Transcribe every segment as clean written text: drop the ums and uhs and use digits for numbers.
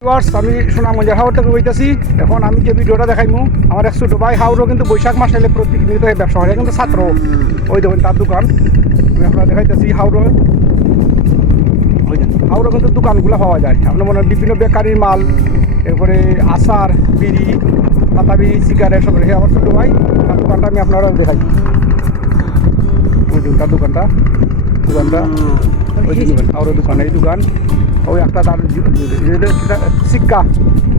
আমি সুনামগঞ্জের হাওড় থেকে বইতেছি। এখন আমি যে ভিডিওটা দেখাইমু, আমার এক ছোটো ভাই হাওড়ও কিন্তু বৈশাখ মাস এলে প্রতিনিয়ত ব্যবসা করে, কিন্তু ছাত্র ওই দেখুন তার দোকান আমি আপনারা দেখাইতেছি। হাওড় হাওড়ও কিন্তু দোকানগুলো পাওয়া যায়, আপনার মনে হয় বিভিন্ন বেকারির মাল, এরপরে আচার, বিড়ি, পাতা বিড়ি, সিগারেট সব রেখে আমার ছোটো ভাই তার দোকানটা আমি আপনারা দেখাই। ওই দেখুন তার দোকানটা ওই দেখুন হাওড়ের দোকান, এই দোকান ওই একটা তার শিক্ষা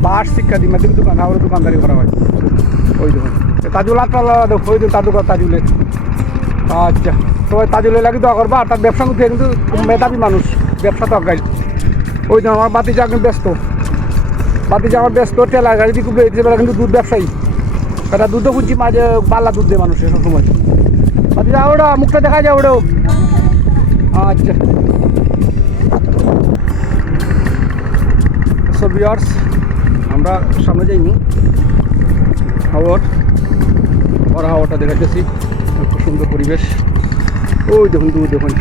বাস শিক্ষা দিই মাধ্যমিক দোকান হাওড়ের দোকানদারি করা হয়। ওই দেখুন তাজুল আটটা ওই দিন তার দোকান তাজুলের। আচ্ছা, তো ওই তাজুলে লাগি দোয়া করবা, আর তার ব্যবসা মধ্যে কিন্তু মেধাবী মানুষ, ব্যবসা তো আগাই। ওই দিন আমার বাতিজা কিন্তু আমার ব্যস্ত টেলার গাড়ি দিয়ে কিন্তু দুধ ব্যবসায়ী, এটা দুধও খুঁজছি মাঝে বাল্লা দুধ দেয় মানুষের সব সময়। বাতিজা ওটা মুখটা দেখা যায় ওটাও। আচ্ছা সো ভিউয়ার্স, আমরা সামনে যাইনি হাওড়টা দেখাইতেছি, খুব সুন্দর পরিবেশ। ওই দেখুন দূর দেখুন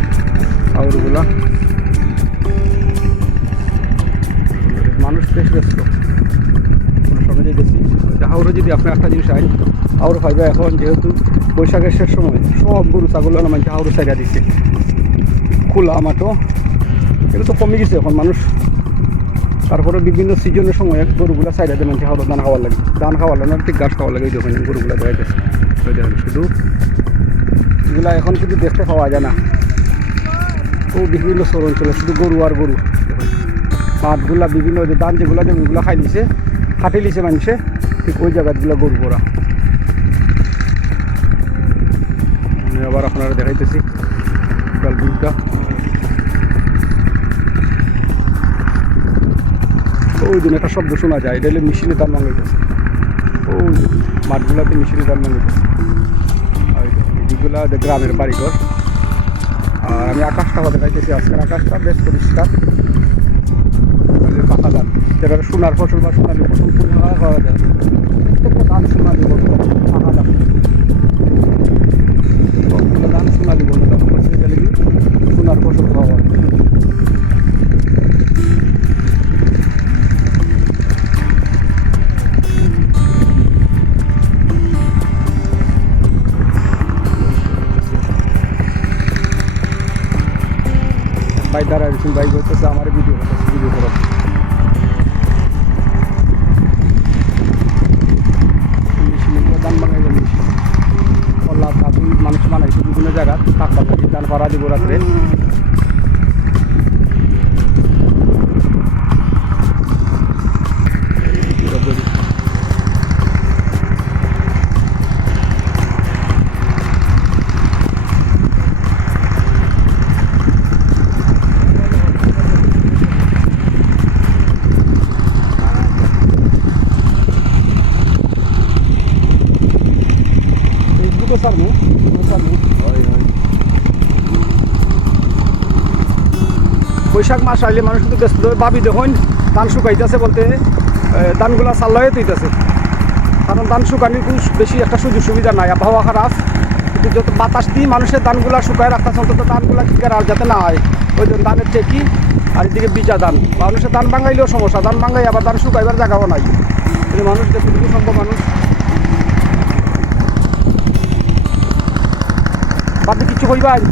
হাওড়গুলা, মানুষ বেশ ব্যস্ত। আমরা সামনে যাইতেছি হাওড়ে। যদি আপনি একটা জিনিস আইন হাওড় পাইবে, এখন যেহেতু বৈশাখের শেষ সময় সব গরু ছাগল মানুষ হাওড়ে সাইডা দিচ্ছে, খোলা মাঠও এগুলো তো কমে গেছে এখন মানুষ। তারপরে বিভিন্ন সিজনের সময় গরুগুলা সাইডে দেয় মানুষ হাওড় ধান খাওয়ার লাগে, না ঠিক ঘাস খাওয়ার লাগে। ওই দেখুন গরুগুলা দেখা গেছে, ওই দেখেন শুধু এগুলা এখন শুধু দেখতে পাওয়া যায় না। ও বিভিন্ন শহর অঞ্চলে শুধু গরু আর গরু। মাঠগুলা বিভিন্ন যে ধান যেগুলো জমিগুলো খাই নিছে, হাঁটে লিছে মানুষে, ঠিক ওই জায়গাগুলো গরু গোড়া। আমি আবার আপনারা দেখাইতেছি ভিউটা। ওই দিন একটা শব্দ শোনা যায়, এটা হলে মেশিনে ধান ভাঙাইতেছে। ওই মাঠগুলাতে মেশিনে ধান ভাঙাইতেছে। এদিকগুলা গ্রামের বাড়িঘর। আর আমি আকাশটা দেখাইতেছি, আজকের আকাশটা বেশ পরিষ্কার, পাকা ধান, যেটা সোনার ফসল বা সোনালি ফসল পরিমাণ করা যায়। প্রত্যেকটা ধান সোনালি বলতে পাকা ধান, সবগুলো ধান সোনালি বলতে ধান করছে, এটা লেগে সোনার ফসল খাওয়া হয়। ভাই দাঁড়ায় রয়েছেন, ভাই বলতেছে আমার ভিডিও করো। ধান বানাইবে মেশিন, কল্লা কাবুল মানুষ বানাইছে বিভিন্ন জায়গা, টাকা ধান ভাড়া দিব রাত্রে। বৈশাখ মাস আইলে মানুষ কিন্তু ব্যস্ত ভাবি দেখুন ধান শুকাইতেছে, বলতে ধানগুলা চাল্লাইয়ে তুইতেছে, কারণ ধান শুকানির কোনো বেশি একটা সুযোগ সুবিধা নাই, আবহাওয়া খারাপ। কিন্তু যত বাতাস দিয়ে মানুষের ধানগুলা শুকায় রাখতেছে, অন্তত ধানগুলা কি আর যাতে না হয়। ওই জন্য ধানের টেকি আর এদিকে বীজা ধান, মানুষের ধান ভাঙাইলেও সমস্যা, ধান ভাঙাই আবার ধান শুকাইবার জায়গাও নাই। কিন্তু মানুষ যতটুকু সম্ভব মানুষ বাদ কিছু কইবাই।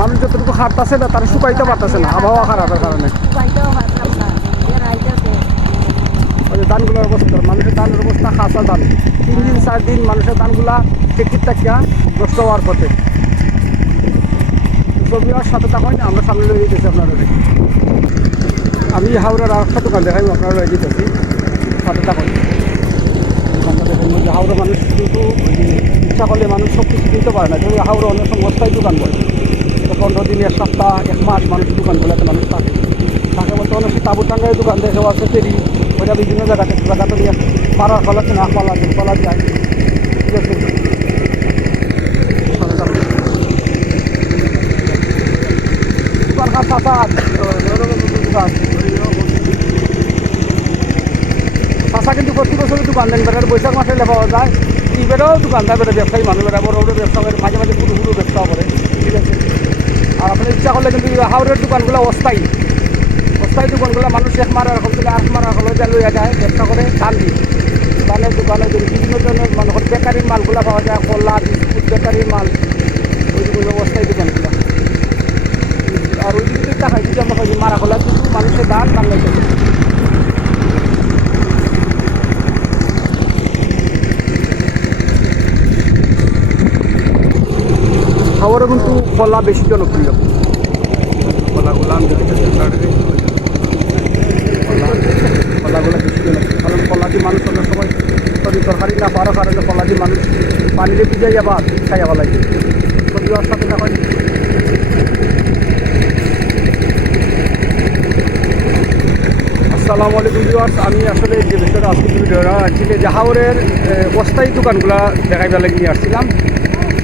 মানুষ যতটুকু খাটতেছে না তারা শুকাইতে পারতেছে না, আবহাওয়া খারাপের কারণে। ধানগুলোর অবস্থা, মানুষের ধানের অবস্থা খাসা ধান, 3 দিন 4 দিন মানুষের ধানগুলা টেকির টাকিয়া নষ্ট হওয়ার পথে। ছবি আর সাথে তখন আমরা সামনে লয়ে যেতেছি আপনারা। আমি হাওড়ার আরেকটা দোকান দেখাই, আপনারা লয়ে যেতেছি সাথে তখন। হাওড়া মানুষ কিন্তু ইচ্ছা করলে মানুষ সব কিছু কিনতে পারে না, যেহেতু হাওড়া অনেক সময় অস্থায়ী দোকান বলে, 15 দিন, 1 সপ্তাহ, 1 মাস মানুষ দোকানগুলোতে মানুষ থাকে বলতে অনেক তাবুর টাঙ্গায় দোকান দেখে আছে তেরি, ওইটা বিভিন্ন জায়গাতে নিয়ে পাড়ার ফলাচ্ছে না, ফলা যায়। ঠিক আছে, দোকান চাষা কিন্তু প্রতি বছরের দোকান দেন, বৈশাখ মাসে পাওয়া যায়। ইবেরও দোকানদার বেড়ে ব্যবসায়ী মানুষ বেড়া বড় বড় ব্যবসা করে, মাঝে মাঝে পুরো পুরো ব্যবসাও করে, ঠিক আছে। আর আপনি ইচ্ছা করলে কিন্তু হাওড়ের দোকানগুলো অস্থায়ী দোকানগুলো মানুষ এক মারার হল থেকে 8 মারার হলে যা লইয়া যায় ব্যবসা করে টান দিই। দোকানে যদি বিভিন্ন ধরনের মানুষের বেকারির মালগুলো পাওয়া যায়, কলা বিস্কুট বেকারির মাল, ওইগুলো অস্থায়ী দোকানগুলো। আর ওই দিকে টাকা যদি আমরা পাই মারা খোলা কিন্তু মানুষের দান বাংলাদেশে। হাওড়ে কিন্তু কলা বেশি জনপ্রিয়, কলাগুলো আমি কলাগুলো বেশি জনপ্রিয়, কারণ কলা দিয়ে মানুষ অনেক সময় তরকারি না পাওয়ার কারণে কলা দিয়ে মানুষ পানিতে ভিজাইয়া বা খাইয়া ভালো লাগে, সবজির সাথে না হয়। আসসালামু আলাইকুম ভিউয়ার্স, আমি আসলে যে বিষয়টা আজকে ভিডিওটা আনছিলে যে হাওড়ের অস্থায়ী দোকানগুলো দেখাইবার লাগে নিয়ে আসছিলাম।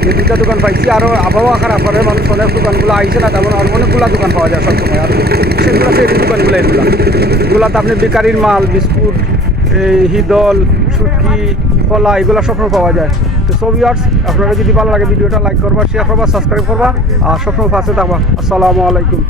যে দুটা দোকান পাইছি, আরও আবহাওয়া খারাপ করে মানুষ অনেক দোকানগুলো আইসে না, তেমন আর অনেকগুলো দোকান পাওয়া যায় সবসময়। আর সেগুলো সেই দোকানগুলো এগুলোতে আপনি বেকারির মাল, বিস্কুট, হিদল, শুটকি, কলা এগুলো সবসময় পাওয়া যায়। তো সো ভিউয়ার্স, আপনারা যদি ভালো লাগে ভিডিওটা লাইক করবা, শেয়ার করবা, সাবস্ক্রাইব করবা আর সবসময় পাশে থাকবা। আসসালামু আলাইকুম।